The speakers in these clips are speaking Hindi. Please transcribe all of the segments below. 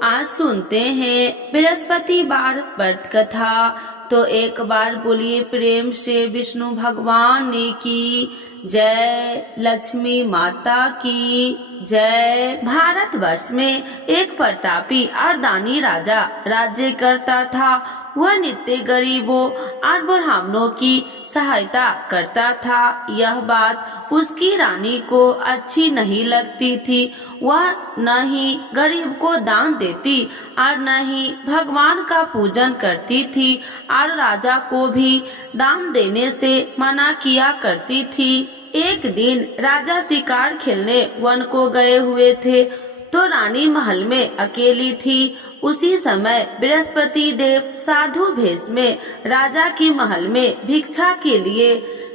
आज सुनते हैं बृहस्पतिवार व्रत कथा। तो एक बार बोलिए प्रेम से विष्णु भगवान की जय, लक्ष्मी माता की जय। भारतवर्ष में एक प्रतापी और दानी राजा राज्य करता था। वह नित्य गरीबों और ब्राह्मणों की सहायता करता था। यह बात उसकी रानी को अच्छी नहीं लगती थी। वह न ही गरीब को दान देती और न ही भगवान का पूजन करती थी और राजा को भी दान देने से मना किया करती थी। एक दिन राजा शिकार खेलने वन को गए हुए थे तो रानी महल में अकेली थी। उसी समय बृहस्पति देव साधु भेष में राजा की महल में भिक्षा के लिए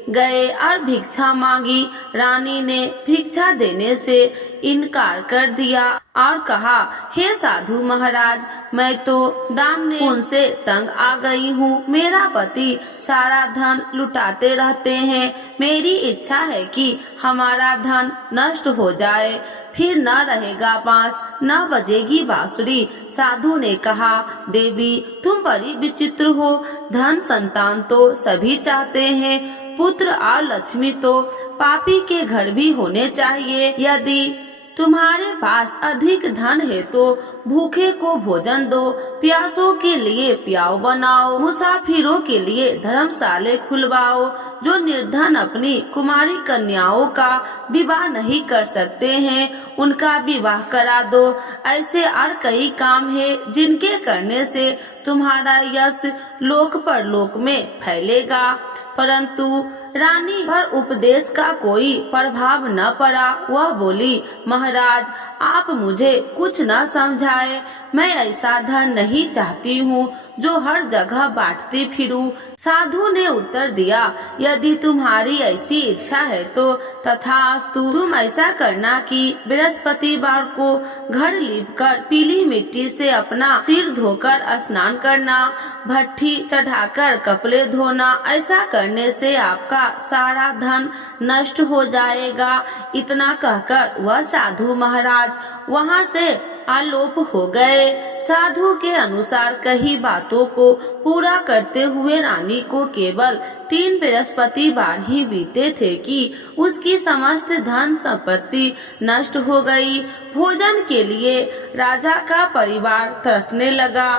गए और भिक्षा मांगी। रानी ने भिक्षा देने से इनकार कर दिया और कहा, हे साधु महाराज, मैं तो दान पुण्य से तंग आ गई हूँ। मेरा पति सारा धन लुटाते रहते हैं। मेरी इच्छा है कि हमारा धन नष्ट हो जाए, फिर न रहेगा बांस, न बजेगी बांसुरी। साधु ने कहा, देवी तुम बड़ी विचित्र हो। धन संतान तो सभी चाहते हैं, पुत्र और लक्ष्मी तो पापी के घर भी होने चाहिए। यदि तुम्हारे पास अधिक धन है तो भूखे को भोजन दो, प्यासों के लिए प्याऊ बनाओ, मुसाफिरों के लिए धर्मशाले खुलवाओ। जो निर्धन अपनी कुमारी कन्याओं का विवाह नहीं कर सकते हैं उनका विवाह करा दो। ऐसे और कई काम है जिनके करने से तुम्हारा यश लोक परलोक में फैलेगा। परंतु रानी पर उपदेश का कोई प्रभाव न पड़ा। वह बोली, महाराज आप मुझे कुछ न समझाए। मैं ऐसा धन नहीं चाहती हूँ जो हर जगह बांटती फिरूं। साधु ने उत्तर दिया, यदि तुम्हारी ऐसी इच्छा है तो तथास्तु। तुम ऐसा करना कि बृहस्पतिवार को घर लीपकर पीली मिट्टी से अपना सिर धोकर स्नान करना, भट्ठी चढ़ाकर कपड़े धोना। ऐसा करने से आपका सारा धन नष्ट हो जाएगा। इतना कहकर वह साधु महाराज वहाँ से आलोप हो गए। साधु के अनुसार कही बातों को पूरा करते हुए रानी को केवल 3 बृहस्पतिवार ही बीते थे कि उसकी समस्त धन संपत्ति नष्ट हो गई। भोजन के लिए राजा का परिवार तरसने लगा।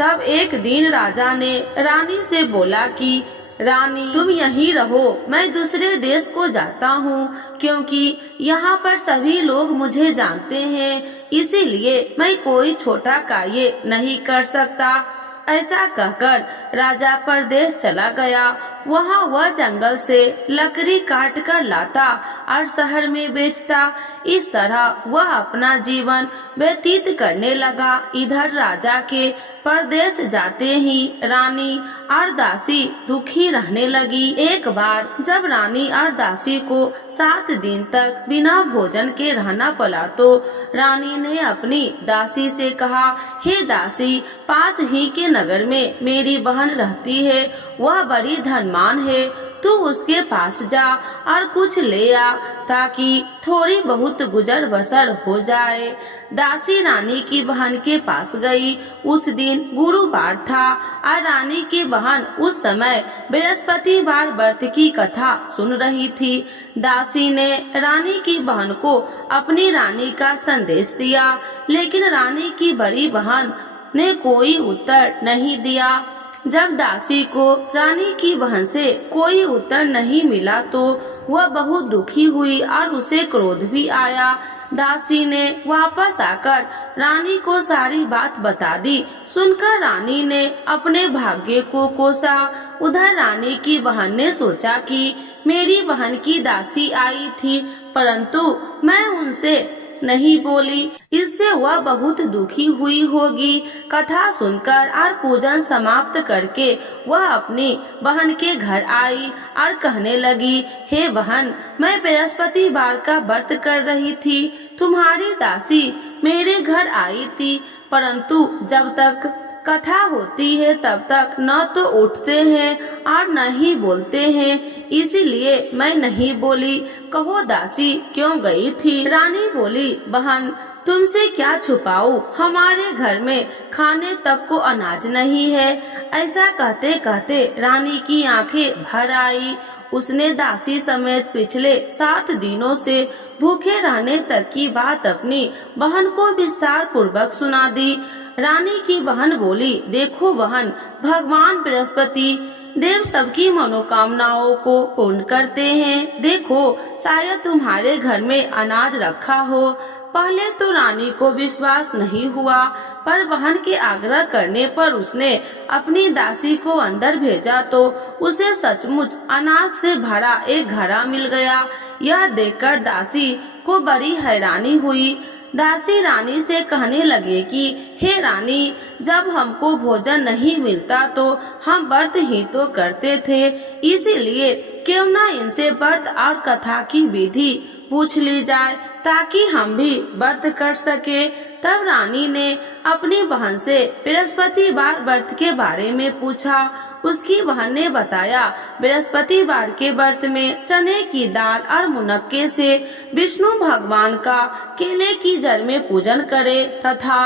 तब एक दिन राजा ने रानी से बोला कि रानी तुम यहीं रहो, मैं दूसरे देश को जाता हूँ, क्योंकि यहाँ पर सभी लोग मुझे जानते हैं, इसीलिए मैं कोई छोटा कार्य नहीं कर सकता। ऐसा कहकर राजा परदेश चला गया। वहाँ वह जंगल से लकड़ी काट कर लाता और शहर में बेचता। इस तरह वह अपना जीवन व्यतीत करने लगा। इधर राजा के परदेश जाते ही रानी और दासी दुखी रहने लगी। एक बार जब रानी और दासी को 7 दिन तक बिना भोजन के रहना पड़ा तो रानी ने अपनी दासी से कहा, हे दासी, पास ही के नगर में मेरी बहन रहती है, वह बड़ी धनवान है, तू उसके पास जा और कुछ ले आ ताकि थोड़ी बहुत गुजर बसर हो जाए। दासी रानी की बहन के पास गई। उस दिन गुरुवार था और रानी की बहन उस समय बृहस्पतिवार व्रत की कथा सुन रही थी। दासी ने रानी की बहन को अपनी रानी का संदेश दिया, लेकिन रानी की बड़ी बहन ने कोई उत्तर नहीं दिया। जब दासी को रानी की बहन से कोई उत्तर नहीं मिला तो वह बहुत दुखी हुई और उसे क्रोध भी आया। दासी ने वापस आकर रानी को सारी बात बता दी। सुनकर रानी ने अपने भाग्य को कोसा। उधर रानी की बहन ने सोचा कि मेरी बहन की दासी आई थी, परंतु मैं उनसे नहीं बोली, इससे वह बहुत दुखी हुई होगी। कथा सुनकर और पूजन समाप्त करके वह अपनी बहन के घर आई और कहने लगी, हे बहन, मैं बृहस्पतिवार का व्रत कर रही थी। तुम्हारी दासी मेरे घर आई थी, परंतु जब तक कथा होती है तब तक न तो उठते हैं और न ही बोलते हैं, इसीलिए मैं नहीं बोली। कहो दासी क्यों गई थी? रानी बोली, बहन तुमसे क्या छुपाऊं, हमारे घर में खाने तक को अनाज नहीं है। ऐसा कहते कहते रानी की आंखें भर आई। उसने दासी समेत पिछले 7 दिनों से भूखे रहने तक की बात अपनी बहन को विस्तार पूर्वक सुना दी। रानी की बहन बोली, देखो बहन, भगवान बृहस्पति देव सबकी मनोकामनाओं को पूर्ण करते हैं। देखो, शायद तुम्हारे घर में अनाज रखा हो। पहले तो रानी को विश्वास नहीं हुआ, पर बहन के आग्रह करने पर उसने अपनी दासी को अंदर भेजा तो उसे सचमुच अनाज से भरा एक घड़ा मिल गया। यह देखकर दासी को बड़ी हैरानी हुई। दासी रानी से कहने लगे कि हे रानी, जब हमको भोजन नहीं मिलता तो हम व्रत ही तो करते थे, इसीलिए क्यों न इनसे व्रत और कथा की विधि पूछ ली जाए ताकि हम भी व्रत कर सके। तब रानी ने अपनी बहन से बृहस्पतिवार व्रत के बारे में पूछा। उसकी बहन ने बताया, बृहस्पतिवार के व्रत में चने की दाल और मुनक्के से विष्णु भगवान का केले की जड़ में पूजन करे तथा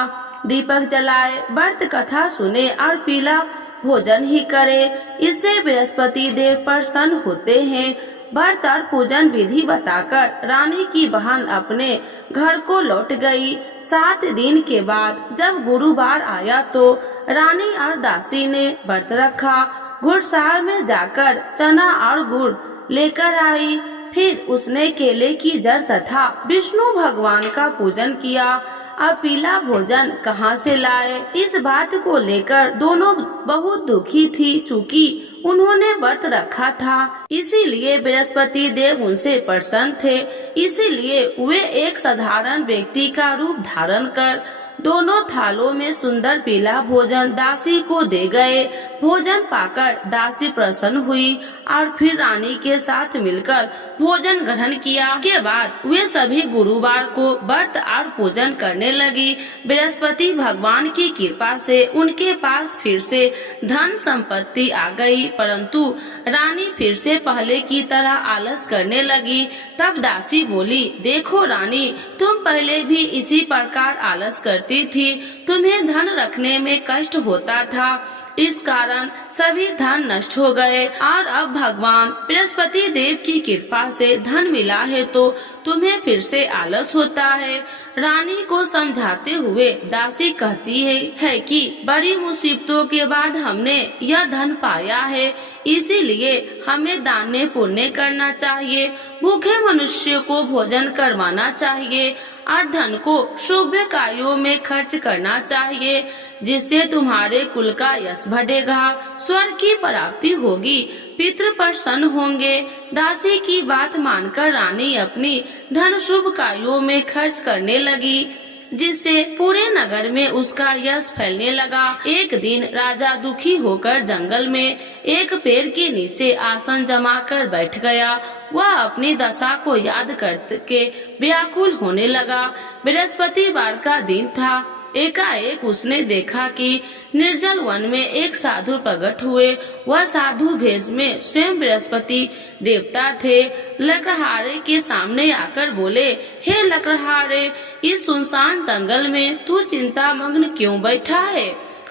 दीपक जलाए, व्रत कथा सुने और पीला भोजन ही करे। इससे बृहस्पति देव प्रसन्न होते हैं। व्रत और पूजन विधि बताकर रानी की बहन अपने घर को लौट गई। 7 दिन के बाद जब गुरुवार आया तो रानी और दासी ने व्रत रखा। घुड़साल में जाकर चना और गुड़ लेकर आई। फिर उसने केले की जड़ तथा विष्णु भगवान का पूजन किया। अब पीला भोजन कहाँ से लाए, इस बात को लेकर दोनों बहुत दुखी थी, चूँकि उन्होंने व्रत रखा था। इसीलिए बृहस्पति देव उनसे प्रसन्न थे। इसीलिए वे एक साधारण व्यक्ति का रूप धारण कर दोनों थालों में सुंदर पीला भोजन दासी को दे गए। भोजन पाकर दासी प्रसन्न हुई और फिर रानी के साथ मिलकर भोजन ग्रहण किया। के बाद वे सभी गुरुवार को व्रत और पूजन करने लगी। बृहस्पति भगवान की कृपा से उनके पास फिर से धन संपत्ति आ गई, परंतु रानी फिर से पहले की तरह आलस करने लगी। तब दासी बोली, देखो रानी, तुम पहले भी इसी प्रकार आलस करती थी। तुम्हें धन रखने में कष्ट होता था, इस कारण सभी धन नष्ट हो गए और अब भगवान बृहस्पति देव की कृपा से धन मिला है तो तुम्हें फिर से आलस होता है। रानी को समझाते हुए दासी कहती है कि बड़ी मुसीबतों के बाद हमने यह धन पाया है, इसीलिए हमें दान पुण्य करना चाहिए, भूखे मनुष्य को भोजन करवाना चाहिए और धन को शुभ कार्यों में खर्च करना चाहिए, जिससे तुम्हारे कुल का यश बढ़ेगा, स्वर्ग की प्राप्ति होगी, पितृ प्रसन्न होंगे। दासी की बात मानकर रानी अपनी धन शुभ कार्यों में खर्च करने लगी, जिससे पूरे नगर में उसका यश फैलने लगा। एक दिन राजा दुखी होकर जंगल में एक पेड़ के नीचे आसन जमा कर बैठ गया। वह अपनी दशा को याद करके व्याकुल होने लगा। बृहस्पतिवार का दिन था। एकाएक उसने देखा कि निर्जल वन में एक साधु प्रकट हुए। वह साधु भेष में स्वयं बृहस्पति देवता थे। लकड़हारे के सामने आकर बोले, हे लकड़हारे, इस सुनसान जंगल में तू चिंता मग्न क्यों बैठा है?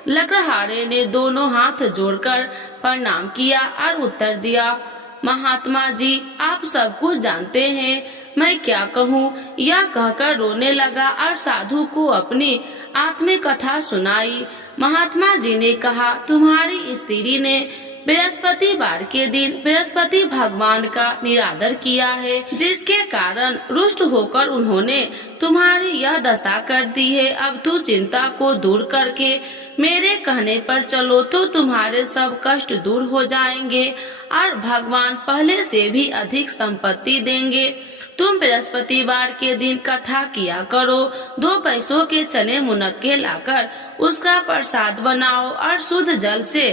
लकड़हारे ने दोनों हाथ जोड़कर प्रणाम किया और उत्तर दिया, महात्मा जी, आप सब कुछ जानते हैं, मैं क्या कहूँ। यह कहकर रोने लगा और साधु को अपनी आत्मिक कथा सुनाई। महात्मा जी ने कहा, तुम्हारी स्त्री ने बृहस्पतिवार के दिन बृहस्पति भगवान का निरादर किया है, जिसके कारण रुष्ट होकर उन्होंने तुम्हारी यह दशा कर दी है। अब तू चिंता को दूर करके मेरे कहने पर चलो तो तुम्हारे सब कष्ट दूर हो जाएंगे और भगवान पहले से भी अधिक संपत्ति देंगे। तुम बृहस्पतिवार के दिन कथा किया करो। 2 पैसों के चने मुनक्के लाकर उसका प्रसाद बनाओ और शुद्ध जल से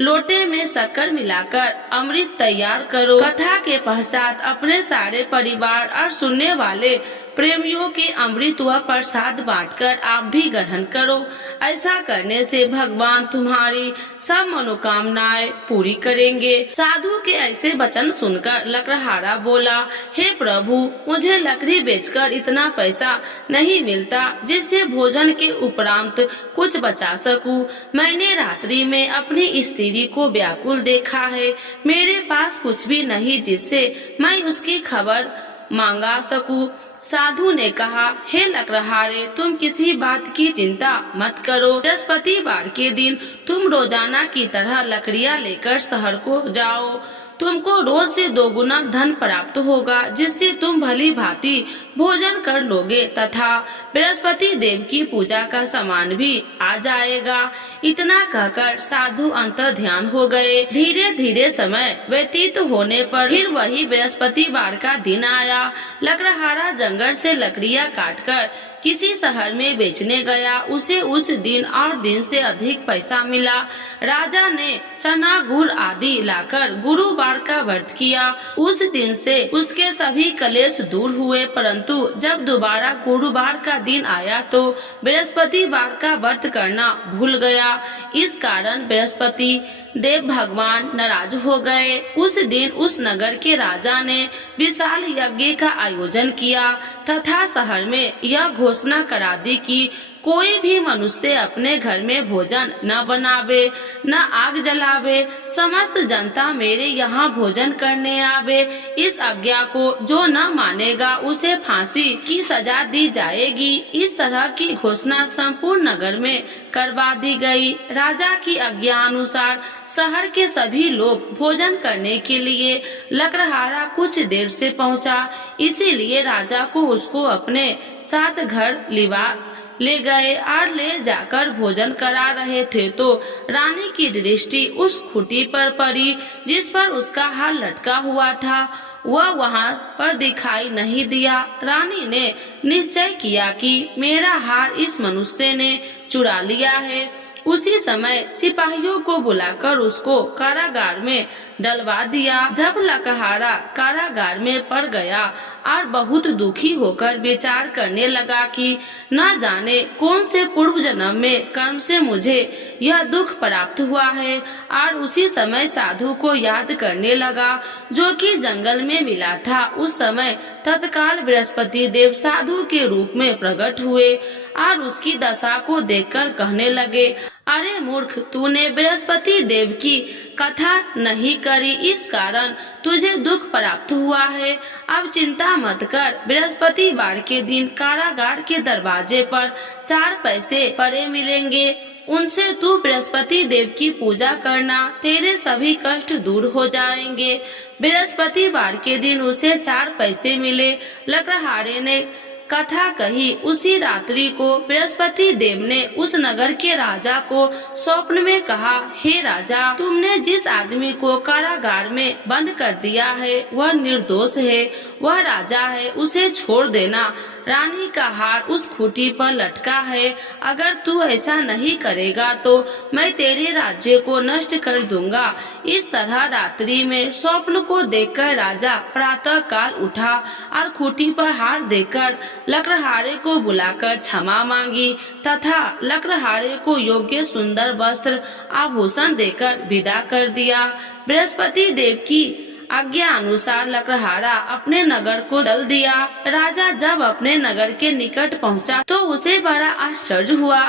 लोटे में शक्कर मिलाकर अमृत तैयार करो। कथा के पश्चात अपने सारे परिवार और सुनने वाले प्रेमियों के अमृत व प्रसाद बांटकर आप भी ग्रहण करो। ऐसा करने से भगवान तुम्हारी सब मनोकामनाएं पूरी करेंगे। साधु के ऐसे वचन सुनकर लकड़हारा बोला, हे प्रभु, मुझे लकड़ी बेचकर इतना पैसा नहीं मिलता जिससे भोजन के उपरांत कुछ बचा सकूं। मैंने रात्रि में अपनी स्त्री को व्याकुल देखा है। मेरे पास कुछ भी नहीं जिससे मैं उसकी खबर मांगा सकूं। साधु ने कहा, हे लकड़हारे, तुम किसी बात की चिंता मत करो। बृहस्पतिवार के दिन तुम रोजाना की तरह लकड़ियां लेकर शहर को जाओ। तुमको रोज से 2 गुना धन प्राप्त होगा जिससे तुम भली भांति भोजन कर लोगे तथा बृहस्पति देव की पूजा का सामान भी आ जाएगा। इतना कहकर साधु अंतर ध्यान हो गए। धीरे धीरे समय व्यतीत होने पर फिर वही बृहस्पतिवार का दिन आया। लकड़हारा जंगल से लकड़ियां काटकर किसी शहर में बेचने गया। उसे उस दिन और दिन से अधिक पैसा मिला। राजा ने चना गुड़ आदि लाकर गुरुवार का व्रत किया। उस दिन से उसके सभी कलेश दूर हुए, परंतु जब दोबारा गुरुवार का दिन आया तो बृहस्पतिवार का व्रत करना भूल गया। इस कारण बृहस्पति देव भगवान नाराज हो गए। उस दिन उस नगर के राजा ने विशाल यज्ञ का आयोजन किया तथा शहर में यह घोषणा करा दी कि कोई भी मनुष्य अपने घर में भोजन न बनावे, न आग जलावे। समस्त जनता मेरे यहाँ भोजन करने आवे। इस आज्ञा को जो न मानेगा उसे फांसी की सजा दी जाएगी। इस तरह की घोषणा संपूर्ण नगर में करवा दी गई। राजा की आज्ञा अनुसार शहर के सभी लोग भोजन करने के लिए लकड़हारा कुछ देर से पहुँचा, इसीलिए राजा को उसको अपने साथ घर ले गए और ले जाकर भोजन करा रहे थे तो रानी की दृष्टि उस खूंटी पर पड़ी जिस पर उसका हार लटका हुआ था। वह वहाँ पर दिखाई नहीं दिया। रानी ने निश्चय किया कि मेरा हार इस मनुष्य ने चुरा लिया है। उसी समय सिपाहियों को बुलाकर उसको कारागार में डलवा दिया। जब लकड़हारा कारागार में पड़ गया और बहुत दुखी होकर विचार करने लगा कि न जाने कौन से पूर्व जन्म में कर्म से मुझे यह दुख प्राप्त हुआ है, और उसी समय साधु को याद करने लगा जो कि जंगल में मिला था। उस समय तत्काल बृहस्पति देव साधु के रूप में प्रकट हुए और उसकी दशा को देखकर कहने लगे, अरे मूर्ख, तूने बृहस्पति देव की कथा नहीं करी, इस कारण तुझे दुख प्राप्त हुआ है। अब चिंता मत कर। बृहस्पतिवार के दिन कारागार के दरवाजे पर 4 पैसे पड़े मिलेंगे। उनसे तू बृहस्पति देव की पूजा करना, तेरे सभी कष्ट दूर हो जाएंगे। बृहस्पतिवार के दिन उसे 4 पैसे मिले। लकड़हारे ने कथा कही। उसी रात्रि को बृहस्पति देव ने उस नगर के राजा को स्वप्न में कहा, हे राजा, तुमने जिस आदमी को कारागार में बंद कर दिया है वह निर्दोष है, वह राजा है, उसे छोड़ देना। रानी का हार उस खूंटी पर लटका है। अगर तू ऐसा नहीं करेगा तो मैं तेरे राज्य को नष्ट कर दूंगा। इस तरह रात्रि में स्वप्न को देखकर राजा प्रातः काल उठा और खूंटी पर हार देकर लकड़हारे को बुलाकर क्षमा मांगी तथा लकड़हारे को योग्य सुंदर वस्त्र आभूषण देकर विदा कर दिया। बृहस्पति देव की आज्ञा अनुसार लकड़हारा अपने नगर को चल दिया। राजा जब अपने नगर के निकट पहुंचा तो उसे बड़ा आश्चर्य हुआ।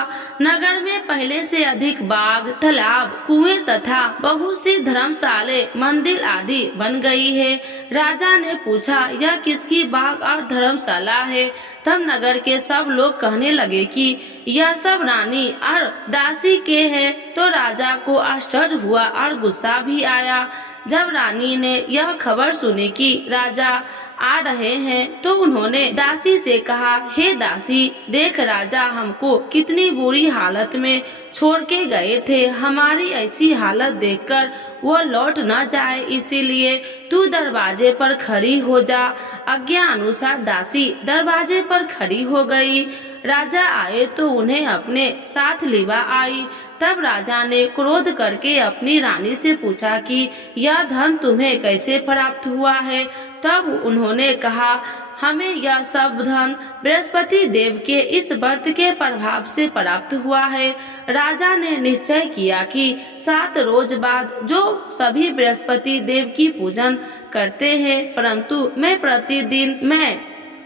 नगर में पहले से अधिक बाग, तालाब, कुएं तथा बहुत सी धर्मशाले, मंदिर आदि बन गई है। राजा ने पूछा, यह किसकी बाग और धर्मशाला है? तब नगर के सब लोग कहने लगे कि यह सब रानी और दासी के हैं। तो राजा को आश्चर्य हुआ और गुस्सा भी आया। जब रानी ने यह खबर सुनी कि राजा आ रहे हैं तो उन्होंने दासी से कहा, हे दासी, देख राजा हमको कितनी बुरी हालत में छोड़ के गए थे। हमारी ऐसी हालत देखकर वो लौट न जाए, इसीलिए तू दरवाजे पर खड़ी हो जा। आज्ञा अनुसार दासी दरवाजे पर खड़ी हो गई। राजा आए तो उन्हें अपने साथ लिवा आई। तब राजा ने क्रोध करके अपनी रानी से पूछा कि यह धन तुम्हें कैसे प्राप्त हुआ है? तब उन्होंने कहा, हमें यह सब धन बृहस्पति देव के इस व्रत के प्रभाव से प्राप्त हुआ है। राजा ने निश्चय किया कि 7 रोज बाद जो सभी बृहस्पति देव की पूजन करते हैं, परंतु मैं प्रतिदिन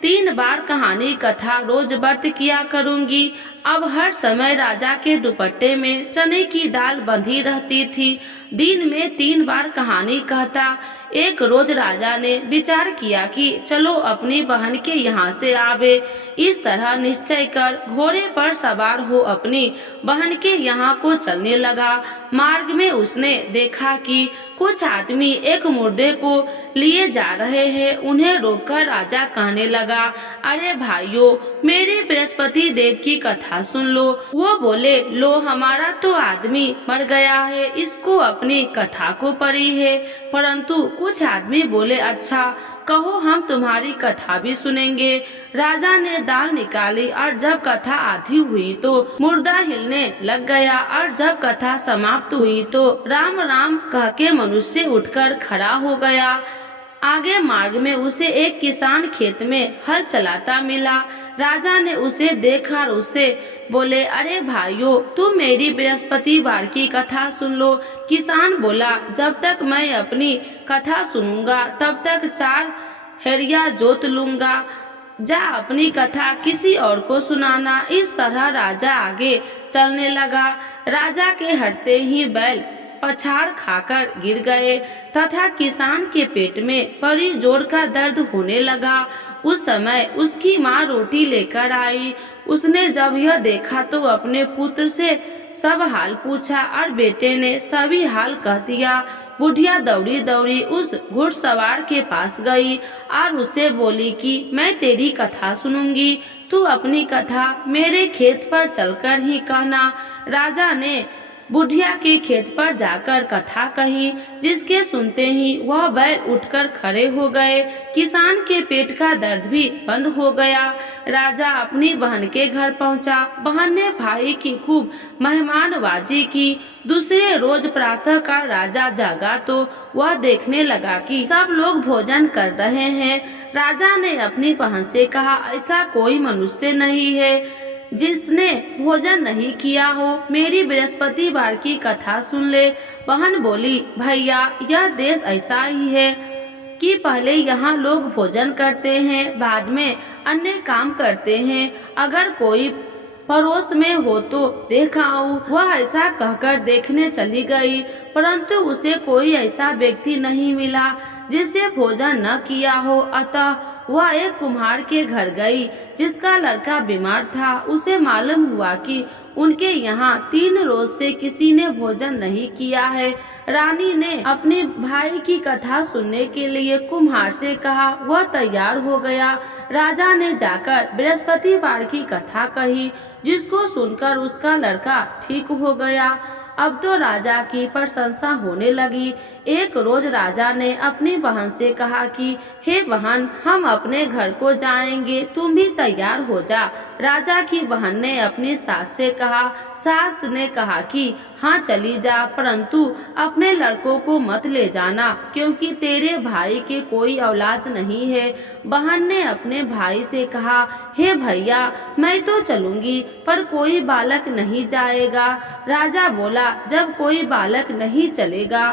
3 बार कहानी कथा रोज व्रत किया करूंगी। अब हर समय राजा के दुपट्टे में चने की दाल बंधी रहती थी। दिन में 3 बार कहानी कहता। एक रोज राजा ने विचार किया कि चलो अपनी बहन के यहाँ से आवे। इस तरह निश्चय कर घोड़े पर सवार हो अपनी बहन के यहाँ को चलने लगा। मार्ग में उसने देखा कि कुछ आदमी एक मुर्दे को लिए जा रहे हैं। उन्हें रोककर राजा कहने लगा, अरे भाइयों, मेरे बृहस्पति देव की कथा सुन लो। वो बोले, लो हमारा तो आदमी मर गया है, इसको अपनी कथा को पड़ी है। परंतु कुछ आदमी बोले, अच्छा कहो, हम तुम्हारी कथा भी सुनेंगे। राजा ने दाल निकाली और जब कथा आधी हुई तो मुर्दा हिलने लग गया और जब कथा समाप्त हुई तो राम राम कह के मनुष्य उठकर खड़ा हो गया। आगे मार्ग में उसे एक किसान खेत में हल चलाता मिला। राजा ने उसे देखा और उससे बोले, अरे भाइयों, तुम मेरी बृहस्पतिवार की कथा सुन लो। किसान बोला, जब तक मैं अपनी कथा सुनूंगा तब तक 4 हेरिया जोत लूंगा। जा अपनी कथा किसी और को सुनाना। इस तरह राजा आगे चलने लगा। राजा के हटते ही बैल पछाड़ खाकर गिर गए तथा किसान के पेट में बड़ी जोर का दर्द होने लगा। उस समय उसकी माँ रोटी लेकर आई। उसने जब यह देखा तो अपने पुत्र से सब हाल पूछा और बेटे ने सभी हाल कह दिया। बुढ़िया दौड़ी दौड़ी उस घुड़सवार के पास गई और उससे बोली कि मैं तेरी कथा सुनूंगी, तू अपनी कथा मेरे खेत पर चलकर ही कहना। राजा ने बुढ़िया के खेत पर जाकर कथा कही, जिसके सुनते ही वह बैल उठकर खड़े हो गए। किसान के पेट का दर्द भी बंद हो गया। राजा अपनी बहन के घर पहुंचा। बहन ने भाई की खूब मेहमानबाजी की। दूसरे रोज प्रातः का राजा जागा तो वह देखने लगा कि सब लोग भोजन कर रहे हैं। राजा ने अपनी बहन से कहा, ऐसा कोई मनुष्य नहीं है जिसने भोजन नहीं किया हो। मेरी बृहस्पतिवार की कथा सुन ले। बहन बोली, भैया, यह देश ऐसा ही है कि पहले यहाँ लोग भोजन करते हैं, बाद में अन्य काम करते हैं। अगर कोई पड़ोस में हो तो देख आऊं। वह ऐसा कहकर देखने चली गई, परंतु उसे कोई ऐसा व्यक्ति नहीं मिला जिससे भोजन न किया हो। अतः वह एक कुम्हार के घर गई जिसका लड़का बीमार था। उसे मालूम हुआ कि उनके यहाँ 3 रोज से किसी ने भोजन नहीं किया है। रानी ने अपने भाई की कथा सुनने के लिए कुम्हार से कहा। वह तैयार हो गया। राजा ने जाकर बृहस्पतिवार की कथा कही, जिसको सुनकर उसका लड़का ठीक हो गया। अब तो राजा की प्रशंसा होने लगी। एक रोज राजा ने अपनी बहन से कहा कि हे बहन, हम अपने घर को जाएंगे, तुम भी तैयार हो जा। राजा की बहन ने अपनी सास से कहा। सास ने कहा कि हाँ चली जा, परंतु अपने लड़कों को मत ले जाना, क्योंकि तेरे भाई के कोई औलाद नहीं है। बहन ने अपने भाई से कहा, हे भैया, मैं तो चलूंगी, पर कोई बालक नहीं जाएगा। राजा बोला, जब कोई बालक नहीं चलेगा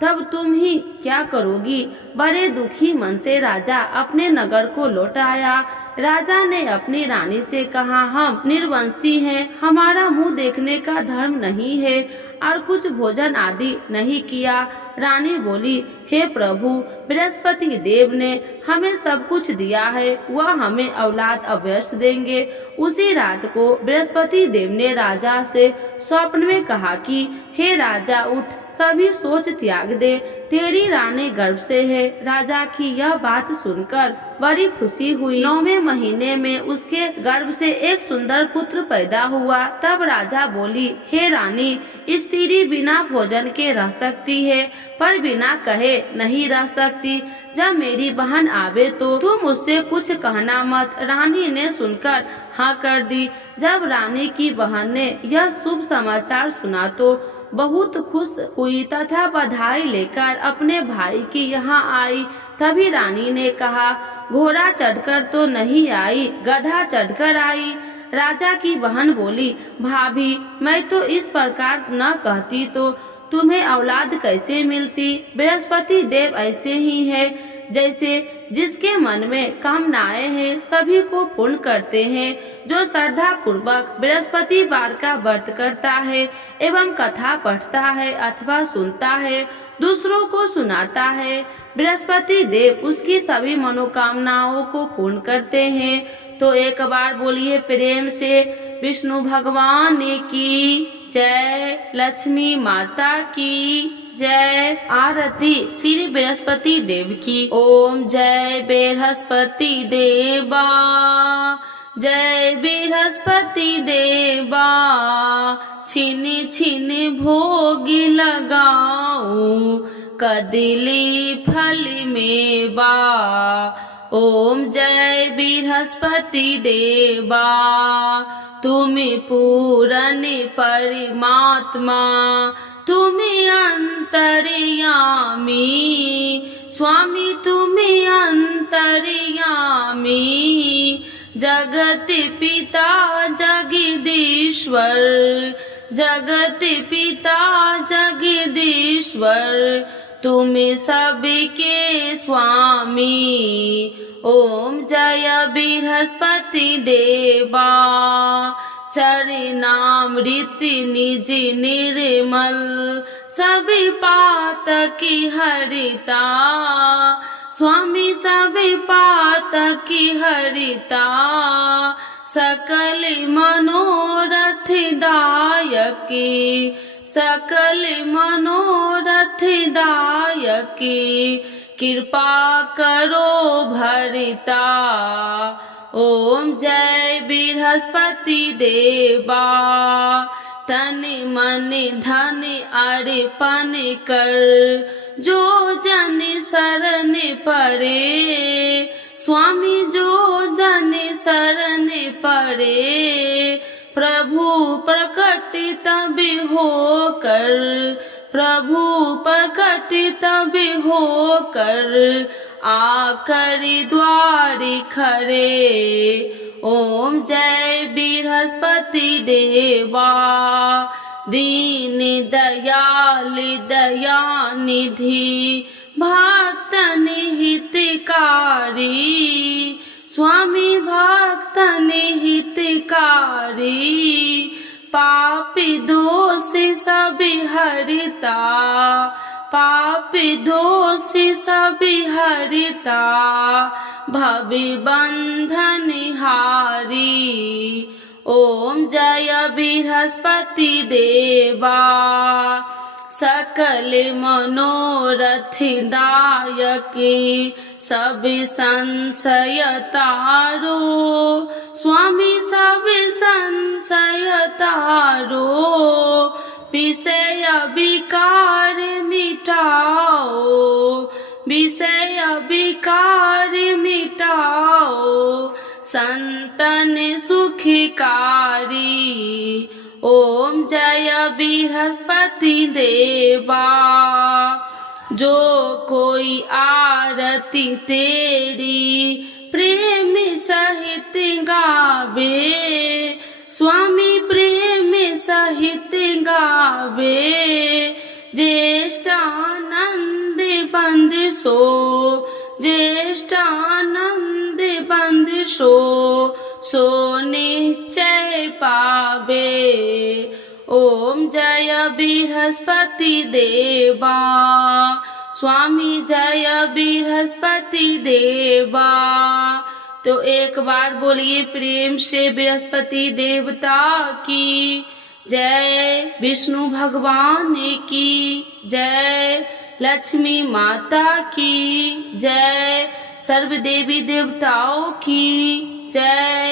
तब तुम ही क्या करोगी। बड़े दुखी मन से राजा अपने नगर को लौट आया। राजा ने अपनी रानी से कहा, हम निर्वंशी हैं, हमारा मुंह देखने का धर्म नहीं है और कुछ भोजन आदि नहीं किया। रानी बोली, हे प्रभु, बृहस्पति देव ने हमें सब कुछ दिया है, वह हमें औलाद अवश्य देंगे। उसी रात को बृहस्पति देव ने राजा से स्वप्न में कहा कि हे राजा, उठ, सभी सोच त्याग दे, तेरी रानी गर्भ से है। राजा की यह बात सुनकर बड़ी खुशी हुई। 9वें महीने में उसके गर्भ से एक सुंदर पुत्र पैदा हुआ। तब राजा बोली, हे रानी, स्त्री बिना भोजन के रह सकती है, पर बिना कहे नहीं रह सकती। जब मेरी बहन आवे तो तुम उससे कुछ कहना मत। रानी ने सुनकर हाँ कर दी। जब रानी की बहन ने यह शुभ समाचार सुना तो बहुत खुश हुई तथा बधाई लेकर अपने भाई की यहाँ आई। तभी रानी ने कहा, घोड़ा चढ़कर तो नहीं आई, गधा चढ़कर आई। राजा की बहन बोली, भाभी मैं तो इस प्रकार न कहती तो तुम्हें औलाद कैसे मिलती। बृहस्पति देव ऐसे ही है, जैसे जिसके मन में कामनाएं हैं सभी को पूर्ण करते हैं। जो श्रद्धा पूर्वक बृहस्पतिवार का व्रत करता है एवं कथा पढ़ता है अथवा सुनता है, दूसरों को सुनाता है, बृहस्पति देव उसकी सभी मनोकामनाओं को पूर्ण करते हैं। तो एक बार बोलिए प्रेम से, विष्णु भगवान की जय, लक्ष्मी माता की जय। आरती श्री बृहस्पति देव की। ओम जय बृहस्पति देवा, जय बृहस्पति देवा, छिन छिन भोग लगाऊं, कदली फल मेवा। ओम जय बृहस्पति देवा, तुम पूरन परमात्मा, तुम अंतर्यामी, स्वामी तुम अंतर्यामी, जगत पिता जगदीश्वर, जगत पिता जगदीश्वर, तुम सबके स्वामी। ओम जय बृहस्पति देवा, चरणामृत निज निर्मल, सभी पातकी हरिता, स्वामी सभी पातकी हरिता, सकल मनोरथ दायकी, सकल मनोरथ दायकी, कृपा करो भरिता। ओम जय बृहस्पति देवा, तन मन धन अर्पण कर, जो जन शरण पड़े, स्वामी जो जन शरण पड़े, प्रभु प्रकट तब होकर, प्रभु प्रकट तब होकर, आकर द्वार खड़े। ओम जय बृहस्पति देवा, दीन दयाल दया निधि, भक्तन हितकारी, स्वामी भक्तन हितकारी, पापी दोष सब हरिता, पापी दोष सब हरिता, भव बंधन हारी। ओम जय बृहस्पति देवा, सकल मनोरथ दायकी, सब संशय तारो, स्वामी सब संशय तारो, विषय विकार मिटाओ, विषय विकार मिटाओ, संतन सुखकारी। ओम जय बृहस्पति देवा, जो कोई आरती तेरी प्रेम सहित गावे, स्वामी प्रेम सहित गावे, ज्येष्ठानंद बंद सो, ज्येष्ठानंद बंद सो निश्चय पावे। ओम जय बृहस्पति देवा, स्वामी जय बृहस्पति देवा। तो एक बार बोलिए प्रेम से बृहस्पति देवता की जय, विष्णु भगवान की जय, लक्ष्मी माता की जय, सर्व देवी देवताओं की जय।